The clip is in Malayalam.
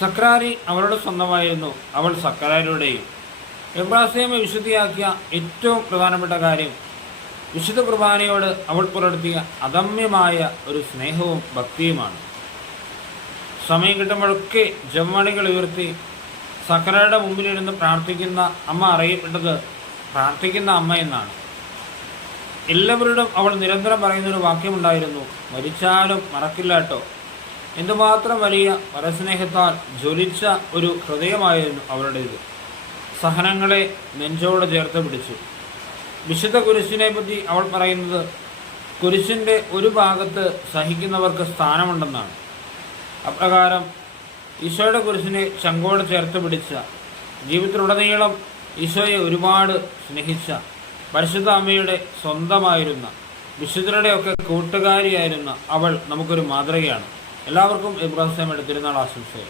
സക്രാരി അവളുടെ സ്വന്തമായിരുന്നു അവൾ സക്രാരിയുടെയും. എബ്രാസേമെ വിശുദ്ധിയാക്കിയ ഏറ്റവും പ്രധാനപ്പെട്ട കാര്യം വിശുദ്ധ കുർബാനയോട് അവൾ പുലർത്തിയ അദമ്യമായ ഒരു സ്നേഹവും ഭക്തിയുമാണ്. സമയം കിട്ടുമ്പോഴൊക്കെ ജമ്മണികൾ ഉയർത്തി സക്കരയുടെ മുമ്പിലിരുന്ന് പ്രാർത്ഥിക്കുന്ന അമ്മ അറിയപ്പെട്ടത് പ്രാർത്ഥിക്കുന്ന അമ്മ എന്നാണ്. എല്ലാവരോടും അവൾ നിരന്തരം പറയുന്നൊരു വാക്യമുണ്ടായിരുന്നു മരിച്ചാലും മറക്കില്ല കേട്ടോ. എന്തുമാത്രം വലിയ പരസ്നേഹത്താൽ ജ്വലിച്ച ഒരു ഹൃദയമായിരുന്നു അവളുടേത് സഹനങ്ങളെ നെഞ്ചോട് ചേർത്ത് പിടിച്ചു. വിശുദ്ധ കുരിശിനെ പറ്റി അവൾ പറയുന്നത് കുരിശിന്റെ ഒരു ഭാഗത്ത് സഹിക്കുന്നവർക്ക് സ്ഥാനമുണ്ടെന്നാണ്. അപ്രകാരം ഈശോയുടെ കുരിശിനെ ചങ്കോട് ചേർത്ത് പിടിച്ച ജീവിതത്തിലുടനീളം ഈശോയെ ഒരുപാട് സ്നേഹിച്ച പരിശുദ്ധ അമ്മയുടെ സ്വന്തമായിരുന്ന വിശുദ്ധരുടെയൊക്കെ കൂട്ടുകാരിയായിരുന്ന അവൾ നമുക്കൊരു മാതൃകയാണ്. എല്ലാവർക്കും ഇബ്രാഹിം എടുത്തിരുന്നാൾ ആശംസകൾ.